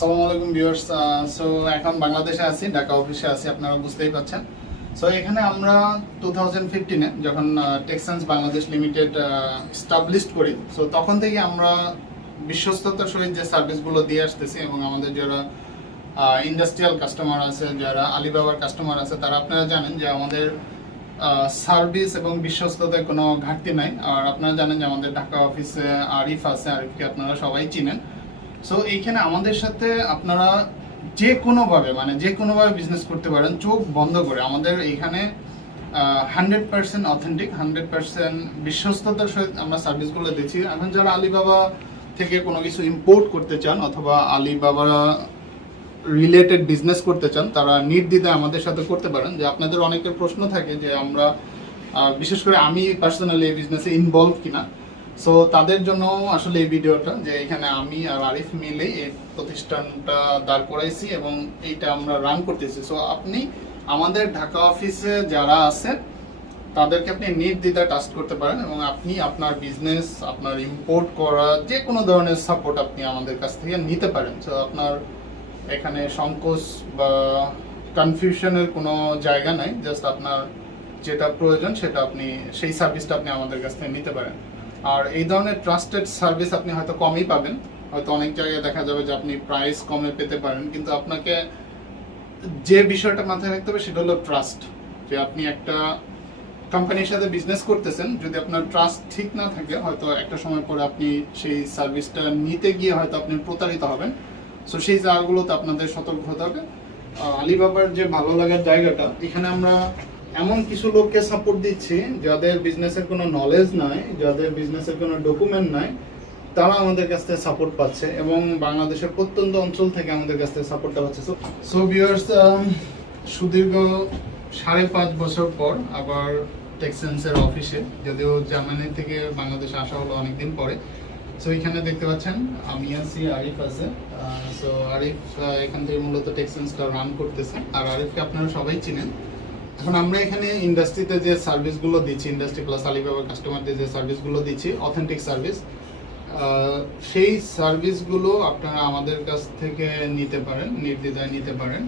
আসসালামু আলাইকুম viewers. So এখন বাংলাদেশে আছি, ঢাকা অফিসে আছি, আপনারা বুঝতেই পাচ্ছেন। সো এখানে আমরা 2015-এ যখন টেক্সেন্স বাংলাদেশ লিমিটেড এস্টাবলিশড করি, সো তখন থেকে আমরা বিশ্বস্ততার সহিত যে সার্ভিসগুলো দিয়ে আসতেছি এবং আমাদের যারা ইন্ডাস্ট্রিয়াল কাস্টমার আছে, যারা আলিবাবার কাস্টমার আছে, তারা আপনারা জানেন যে আমাদের সার্ভিস এবং বিশ্বস্ততায় কোনো ঘাটতি নাই। আর আপনারা জানেন যে আমাদের ঢাকা অফিসে আরিফ আছে, আরিফকে আপনারা সবাই চিনেন। সো এইখানে আমাদের সাথে আপনারা যে কোনোভাবে বিজনেস করতে পারেন, চোখ বন্ধ করে। আমাদের এইখানে 100% অথেন্টিক, 100% বিশ্বস্ততার সহিত আমরা সার্ভিসগুলো দিচ্ছি। এখন যারা আলিবাবা থেকে কোনো কিছু ইম্পোর্ট করতে চান অথবা আলিবাবা রিলেটেড বিজনেস করতে চান, তারা নির্দ্বিধায় আমাদের সাথে করতে পারেন। যে আপনাদের অনেকের প্রশ্ন থাকে যে আমরা বিশেষ করে আমি পার্সোনালি এই বিজনেসে ইনভলভ কিনা। সো তাদের জন্য আসলে এই ভিডিওটা, যে এখানে আমি আর আরিফ মিলে এই প্রতিষ্ঠানটা দাঁড় করাইছি এবং এইটা আমরা রান করতেছি। সো আপনি আমাদের ঢাকা অফিসে যারা আছে তাদেরকে আপনি নির্দ্বিধায় ট্রাস্ট করতে পারেন এবং আপনি আপনার বিজনেস, আপনার ইম্পোর্ট করা যে কোনো ধরনের সাপোর্ট আপনি আমাদের কাছ থেকে নিতে পারেন। সো আপনার এখানে সংকোচ বা কনফিউশনের কোনো জায়গা নাই। জাস্ট আপনার যেটা প্রয়োজন সেটা আপনি সেই সার্ভিসটা আপনি আমাদের কাছ থেকে নিতে পারেন। আর এই ধরনের ট্রাস্টেড সার্ভিস আপনি হয়তো কমই পাবেন, হয়তো অনেক জায়গায় দেখা যাবে যে আপনি প্রাইস কমে পেতে পারেন, কিন্তু আপনাকে যে বিষয়টা মাথায় রাখতে হবে সেটা হলো ট্রাস্ট। যে আপনি একটা কোম্পানির সাথে বিজনেস করতেছেন, যদি আপনার ট্রাস্ট ঠিক না থাকে, হয়তো একটা সময় পরে আপনি সেই সার্ভিসটা নিতে গিয়ে হয়তো আপনি প্রতারিত হবেন। সো সেই জায়গাগুলোতে আপনাদের সতর্ক হতে হবে। আলিবাবার যে ভালো লাগার জায়গাটা, এখানে আমরা এমন কিছু লোককে সাপোর্ট দিচ্ছি যাদের বিজনেসের কোনো নলেজ নাই, যাদের বিজনেসের কোনো ডকুমেন্ট নাই, তারা আমাদের কাছ থেকে সাপোর্ট পাচ্ছে এবং বাংলাদেশের প্রত্যন্ত অঞ্চল থেকে আমাদের কাছ থেকে সাপোর্টটা পাচ্ছে। সো ভিউয়ার্স, সুদীর্ঘ 5.5 বছর পর আবার টেক্সেন্সের অফিসে, যদিও জার্মানি থেকে বাংলাদেশে আসা হলো অনেকদিন পরে। সো এখানে দেখতে পাচ্ছেন আমি আছি, আরিফ আছে। সো আরিফ এখান থেকে মূলত টেক্সেন্সটা রান করতেছে। আর আরিফকে আপনারা সবাই চিনেন। এখন আমরা এখানে ইন্ডাস্ট্রিতে যে সার্ভিসগুলো দিচ্ছি, ইন্ডাস্ট্রি প্লাস আলিবাবা কাস্টমারদের যে সার্ভিসগুলো দিচ্ছি, অথেন্টিক সার্ভিস, সেই সার্ভিসগুলো আপনারা আমাদের কাছ থেকে নিতে পারেন, নির্দ্বিধায় নিতে পারেন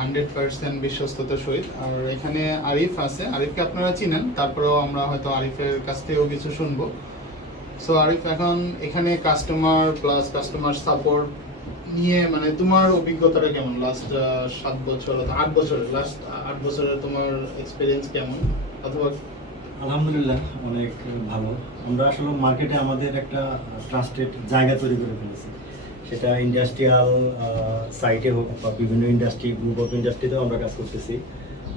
100% বিশ্বস্ততার সহিত। আর এখানে আরিফ আছে, আরিফকে আপনারা চিনেন, তারপরেও আমরা হয়তো আরিফের কাছ থেকেও কিছু শুনবো। সো আরিফ, এখন এখানে কাস্টমার প্লাস কাস্টমার সাপোর্ট নিয়ে তোমার অভিজ্ঞতাটা কেমন? লাস্ট 7 বছর, 8 বছর, লাস্ট 8 বছরে তোমার এক্সপিরিয়েন্স কেমন? অথবা আলহামদুলিল্লাহ, অনেক ভালো। আমরা আসলে মার্কেটে আমাদের একটা ট্রাস্টেড জায়গা তৈরি করে ফেলেছি, সেটা ইন্ডাস্ট্রিয়াল সাইটে হোক বা বিভিন্ন ইন্ডাস্ট্রি, গ্রুপ অফ ইন্ডাস্ট্রিতেও আমরা কাজ করতেছি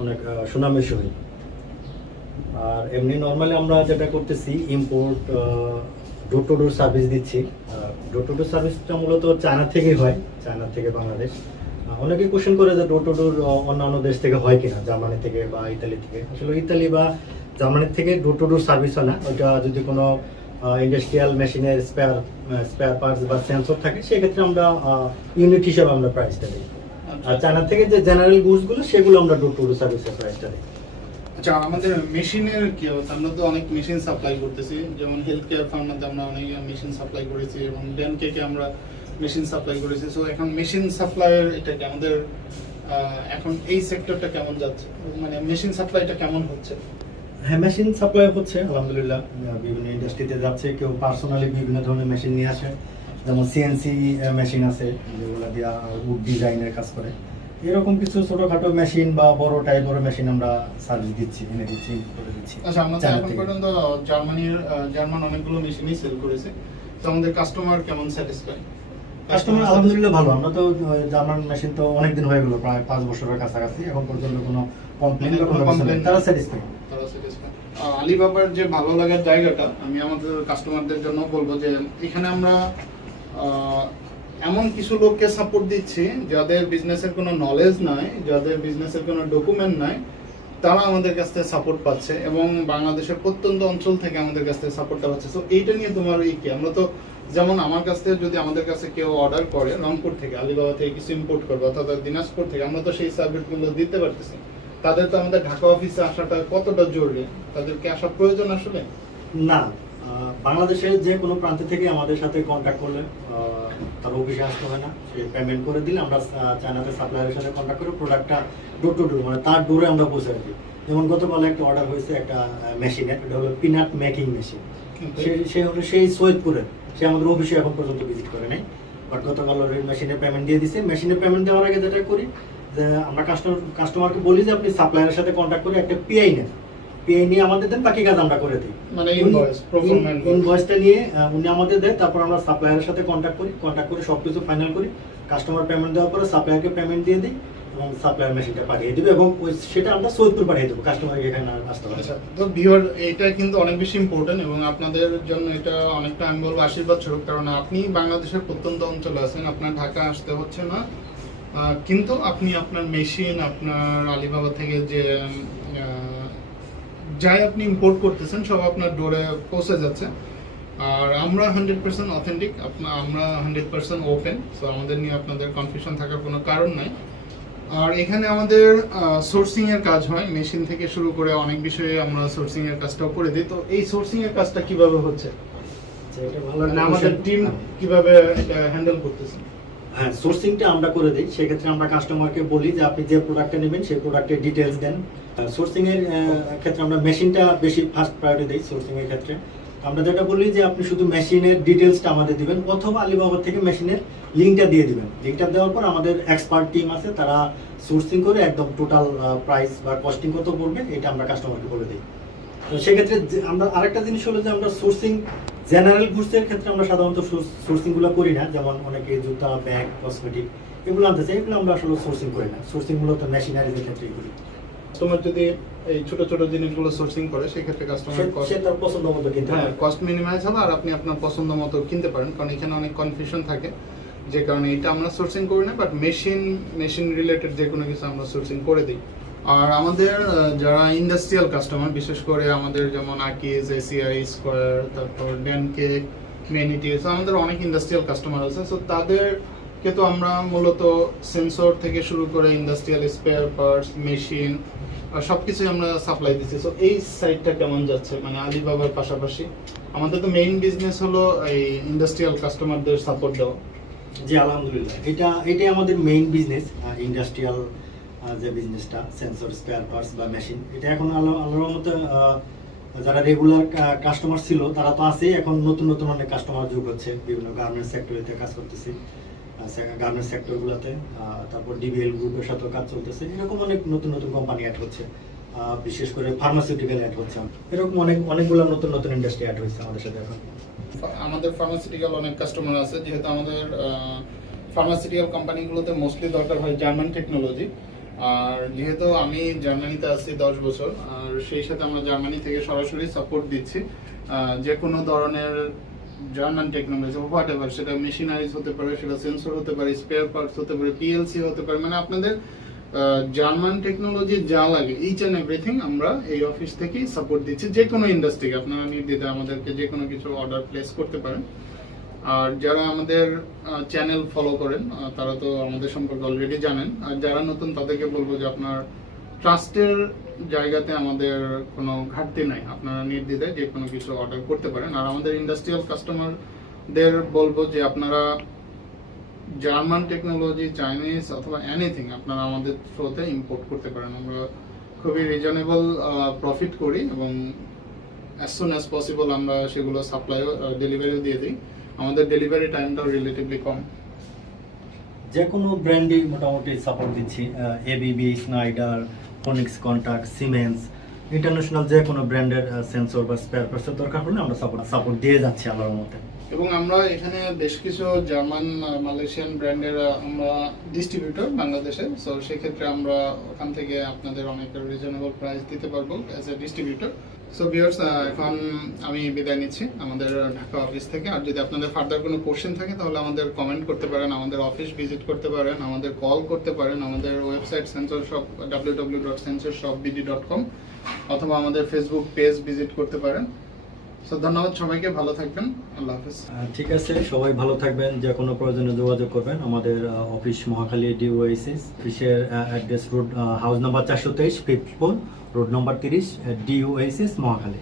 অনেক সুনামের সহিত। আর এমনি নর্মালি আমরা যেটা করতেছি, import door to door service দিচ্ছি। ডোর টু ডোর সার্ভিসটা মূলত চায়না থেকেই হয়, চায়না থেকে বাংলাদেশ। অনেকে কোশ্চেন করে যে ডোর টু ডোর অন্যান্য দেশ থেকে হয় কিনা, জার্মানি থেকে বা ইতালি থেকে। আসলে ইতালি বা জার্মানি থেকে ডোর টু ডোর সার্ভিস হয় না। ওইটা যদি কোনো ইন্ডাস্ট্রিয়াল মেশিনের স্পেয়ার পার্টস বা সেন্সর থাকে, সেক্ষেত্রে আমরা ইউনিট হিসাবে আমরা প্রাইসটা দিই। আর চায়না থেকে যে জেনারেল গুডসগুলো, সেগুলো আমরা ডোর টু ডোর সার্ভিসের প্রাইসটা দিই। আচ্ছা, আমাদের মেশিনের কি অবস্থা? আমরা তো অনেক মেশিন সাপ্লাই করতেছি, যেমন হেলথ কেয়ার ফার্মাতে আমরা অনেক মেশিন সাপ্লাই করেছি এবং ডেনকেকে আমরা মেশিন সাপ্লাই করেছি। সো এখন মেশিন সাপ্লাইয়ের এটা কি আমাদের এখন এই সেক্টরটা কেমন যাচ্ছে, মেশিন সাপ্লাইটা কেমন হচ্ছে? হ্যাঁ, মেশিন সাপ্লাই হচ্ছে আলহামদুলিল্লাহ। বিভিন্ন ইন্ডাস্ট্রিতে যাচ্ছে, কেউ পার্সোনালি বিভিন্ন ধরনের মেশিন নিয়ে আসে, যেমন সিএনসি মেশিন আছে যেগুলো দিয়ে উড ডিজাইনের কাজ করে। এরকম কিছু ছোটখাটো মেশিন বা বড় মেশিন আমরা সার্ভিস দিচ্ছি, এনে দিচ্ছি, করে দিচ্ছি। আচ্ছা, আমরা তো এখন পর্যন্ত জার্মান অনেকগুলো মেশিনই সেল করেছে। তো আমাদের কাস্টমার কেমন স্যাটিসফাই? কাস্টমার আলহামদুলিল্লাহ ভালো। আমরা তো জার্মান মেশিন তো অনেকদিন হয়ে গেল, প্রায় 5 বছরের কাছাকাছি। এখন পর্যন্ত কোনো কমপ্লেইন বা কোনো কমপ্লেইন, তারা স্যাটিসফাই। আলিবাবার যে ভালো লাগার জায়গাটা, আমি আমাদের কাস্টমারদের জন্য বলবো যে এখানে আমরা এমন কিছু লোককে সাপোর্ট দিচ্ছি যাদের বিজনেসের কোনো নলেজ নাই, যাদের বিজনেসের কোনো ডকুমেন্ট নাই, তারা আমাদের কাছ থেকে সাপোর্ট পাচ্ছে এবং বাংলাদেশের প্রত্যন্ত অঞ্চল থেকে আমাদের কাছ থেকে সাপোর্টটা পাচ্ছে। সো এইটা নিয়ে তোমার কি? আমরা তো যেমন আমার কাছ থেকে যদি আমাদের কাছে কেউ অর্ডার করে রংপুর থেকে, আলিবাবা থেকে কিছু ইম্পোর্ট করবে অর্থাৎ দিনাজপুর থেকে, আমরা তো সেই সার্ভিসগুলো দিতে পারতেছি। তাদের তো আমাদের ঢাকা অফিসে আসাটা কতটা জরুরি? তাদেরকে আসা প্রয়োজন আসলে না। বাংলাদেশের যে কোনো প্রান্ত থেকে আমাদের সাথে কন্ট্যাক্ট করলে তার অফিসে আসতে হয় না, সে পেমেন্ট করে দিলে আমরা চায়নাতে সাপ্লায়ারের সাথে কন্ট্যাক্ট করে প্রোডাক্টটা ডোর টু ডোর মানে তার ডোরে আমরা পৌঁছে দিই। যেমন গতকাল একটা অর্ডার হয়েছে একটা মেশিনের, এটা হলো পিনাট মেকিং মেশিন, সে হলো সেই সৈয়দপুরের, সে আমাদের অফিসে এখন পর্যন্ত ভিজিট করে নাই, বাট গতকাল মেশিনের পেমেন্ট দিয়ে দিছে। মেশিনের পেমেন্ট দেওয়ার আগে যেটা করি যে আমরা কাস্টমারকে বলি যে আপনি সাপ্লায়ারের সাথে কন্ট্যাক্ট করে একটা পিআই নেন, পিআই নিয়ে আমাদের দেন, বাকি কাজ আমরা করে দিই। মানে ইনভয়েসটা নিয়ে উনি আমাদের দেয়, তারপর আমরা সাপ্লায়ারের সাথে কন্ট্যাক্ট করে সবকিছু ফাইনাল করি। কাস্টমার পেমেন্ট দেওয়ার পরে সাপ্লায়ারকে পেমেন্ট দিয়ে দিই এবং সাপ্লায়ার মেশিনটা পাঠিয়ে দিবে এবং সেটা আমরা সৈয়দপুর পাঠিয়ে দেবো, কাস্টমার এখানে আসতে পারে। আচ্ছা, তো ভিউয়ার এটা কিন্তু অনেক বেশি ইম্পর্টেন্ট এবং আপনাদের জন্য এটা অনেকটা আমি বলবো আশীর্বাদ স্বরূপ, কারণ আপনি বাংলাদেশের প্রত্যন্ত অঞ্চলে আছেন, আপনার ঢাকা আসতে হচ্ছে না, কিন্তু আপনি আপনার মেশিন আপনার আলিবাবা থেকে যে যাই আপনি ইম্পোর্ট করতেছেন সব আপনার ডোরে পৌঁছে যাচ্ছে। আর আমরা 100% অথেন্টিক, আমরা 100% ওপেন, সো আমাদের নিয়ে আপনাদের কনফিউশন থাকার কোনো কারণ নাই। আর এখানে আমাদের সোর্সিং এর কাজ হয়, মেশিন থেকে শুরু করে অনেক বিষয়ে আমরা সোর্সিং এর কাজটাও করে দিই। তো এই সোর্সিং এর কাজটা কিভাবে হচ্ছে, মানে আমাদের টিম কিভাবে এটা হ্যান্ডেল করতেছে? হ্যাঁ, সোর্সিংটা আমরা করে দিই। সেক্ষেত্রে আমরা কাস্টমারকে বলি যে আপনি যে প্রোডাক্টটা নেবেন সেই প্রোডাক্টের ডিটেলস দেন। সোর্সিং এর ক্ষেত্রে আমরা মেশিনটা বেশি ফার্স্ট প্রায়োরিটি দিই। সোর্সিং এর ক্ষেত্রে আমরা যেটা বলি যে আপনি শুধু মেশিনের ডিটেলসটা আমাদের দিবেন, অথবা আলিবাবা থেকে মেশিনের লিঙ্কটা দিয়ে দিবেন। লিঙ্কটা দেওয়ার পর আমাদের এক্সপার্ট টিম আছে, তারা সোর্সিং করে একদম টোটাল প্রাইস বা কস্টিং কত পড়বে এটা আমরা কাস্টমারকে বলে দিই। তো সেক্ষেত্রে আমরা আরেকটা জিনিস হলো যে আমরা সোর্সিং জেনারেল গুডসের ক্ষেত্রে আমরা সাধারণত সোর্সিংগুলো করি না, যেমন অনেকে জুতা, ব্যাগ, কসমেটিক এগুলো আনতে চাই, এগুলো আমরা আসলে সোর্সিং করি না। সোর্সিং মূলত মেশিনারিজের ক্ষেত্রেই করি। কাস্টমার যদি এই ছোট ছোট জিনিসগুলো সোর্সিং করে সেক্ষেত্রে কাস্টমার সে তার পছন্দ মতো কিনতে পারে, কস্ট মিনিমাইজ হবে আর আপনি আপনার পছন্দ মতো কিনতে পারেন, কারণ এখানে অনেক কনফিউশন থাকে, যে কারণে এটা আমরা সোর্সিং করি না, বাট মেশিন রিলেটেড যে কোনো কিছু আমরা সোর্সিং করে দিই। আর আমাদের যারা ইন্ডাস্ট্রিয়াল কাস্টমার, বিশেষ করে আমাদের যেমন আকিজ, এসিআই, স্কোয়ার, তারপর ড্যানকে, মেনিটি, আমাদের অনেক ইন্ডাস্ট্রিয়াল কাস্টমার আছে। সো তাদেরকে তো আমরা মূলত সেন্সর থেকে শুরু করে ইন্ডাস্ট্রিয়াল স্পেয়ার পার্টস, মেশিন সবকিছু আমরা সাপ্লাই দিচ্ছি। সো এই সাইডটা কেমন যাচ্ছে, মানে আলিবাবার পাশাপাশি আমাদের তো মেইন বিজনেস হলো এই ইন্ডাস্ট্রিয়াল কাস্টমারদের সাপোর্ট দেওয়া। জি আলহামদুলিল্লাহ, এটাই আমাদের মেইন বিজনেস। ইন্ডাস্ট্রিয়াল যে বিজনেসটা, সেন্সর, স্পেয়ার পার্টস বা মেশিন, এটা এখন আল্লাহর মতো যারা রেগুলার কাস্টমার ছিল তারা তো আছেই, এখন নতুন নতুন অনেক কাস্টমার যোগ হচ্ছে। বিভিন্ন গার্মেন্টস সেক্টরিতে কাজ করতেছি, গার্মেন্টস সেক্টরগুলোতে, তারপর ডিবিএল গ্রুপের সাথেও কাজ চলতেছে। এরকম অনেক নতুন নতুন কোম্পানি অ্যাড হচ্ছে, বিশেষ করে ফার্মাসিউটিক্যাল অ্যাড হচ্ছে। এরকম অনেকগুলো নতুন নতুন ইন্ডাস্ট্রি অ্যাড হয়েছে আমাদের সাথে এখন। আমাদের ফার্মাসিউটিক্যাল অনেক কাস্টমার আছে, যেহেতু আমাদের ফার্মাসিউটিক্যাল কোম্পানিগুলোতে মোস্টলি দরকার হয় জার্মান টেকনোলজি। আর যেহেতু আমি জার্মানিতে আছি 10 বছর, আর সেই সাথে আমরা জার্মানি থেকে সরাসরি সাপোর্ট দিচ্ছি যে কোনো ধরনের জার্মান টেকনোলজি হোয়াট এভার, সেটা মেশিনারিজ হতে পারে, সেটা সেন্সর হতে পারে, স্পেয়ার পার্টস হতে পারে, পিএলসি হতে পারে, মানে আপনাদের জার্মান টেকনোলজি যা লাগে ইচ অ্যান্ড এভরিথিং আমরা এই অফিস থেকেই সাপোর্ট দিচ্ছি। যে কোনো ইন্ডাস্ট্রিকে আপনারা নির্দ্বিধায় আমাদেরকে যে কোনো কিছু অর্ডার প্লেস করতে পারেন। আর যারা আমাদের চ্যানেল ফলো করেন তারা তো আমাদের সম্পর্কে অলরেডি জানেন, আর যারা নতুন তাদেরকে বলবো যে আপনার ট্রাস্টের জায়গাতে আমাদের কোনো ঘাটতি নাই, আপনারা নির্দ্বিধায় যে কোনো কিছু অর্ডার করতে পারেন। আর আমাদের ইন্ডাস্ট্রিয়াল কাস্টমারদের বলবো যে আপনারা জার্মান টেকনোলজি, চাইনিজ অথবা এনিথিং আপনারা আমাদের থ্রুতে ইম্পোর্ট করতে পারেন। আমরা খুবই রিজনেবল প্রফিট করি এবং অ্যাজ সুন অ্যাজ পসিবল আমরা সেগুলো সাপ্লাই ডেলিভারিও দিয়ে দিই। আমাদের ডেলিভারি টাইমটাও রিলেটিভলি কম। যে কোনো ব্র্যান্ডই মোটামুটি সাপোর্ট দিচ্ছি, ABB, Schneider, Phoenix, Contact, Siemens, international যে কোনো ব্র্যান্ডের সেন্সর বা স্পেয়ার পার্টসের দরকার হলে আমরা সাপোর্ট দিয়ে যাচ্ছি আল্লাহর মতে। এবং আমরা এখানে বেশ কিছু জার্মান, মালয়েশিয়ান ব্র্যান্ডের আমরা ডিস্ট্রিবিউটর বাংলাদেশে, সো সেক্ষেত্রে আমরা ওখান থেকে আপনাদের অনেক রিজনেবল প্রাইস দিতে পারবো as a distributor. So viewers, এখন আমি বিদায় নিচ্ছি আমাদের ঢাকা অফিস থেকে। আর যদি আপনাদের ফার্দার কোনো কোশ্চেন থাকে তাহলে আমাদের কমেন্ট করতে পারেন, আমাদের অফিস ভিজিট করতে পারেন, আমাদের কল করতে পারেন, আমাদের ওয়েবসাইট সেন্সরশপ www.sensorshopbd.com, অথবা আমাদের ফেসবুক পেজ ভিজিট করতে পারেন। সো ধন্যবাদ সবাইকে, ভালো থাকবেন, আল্লাহ হাফেজ। ঠিক আছে, সবাই ভালো থাকবেন। যে কোনো প্রয়োজনে যোগাযোগ করবেন। আমাদের অফিস মহাখালী ডিওএসএস, অফিসের address road house number 423, 5th floor, road number 30, ডিওএসএস, Mohakhali.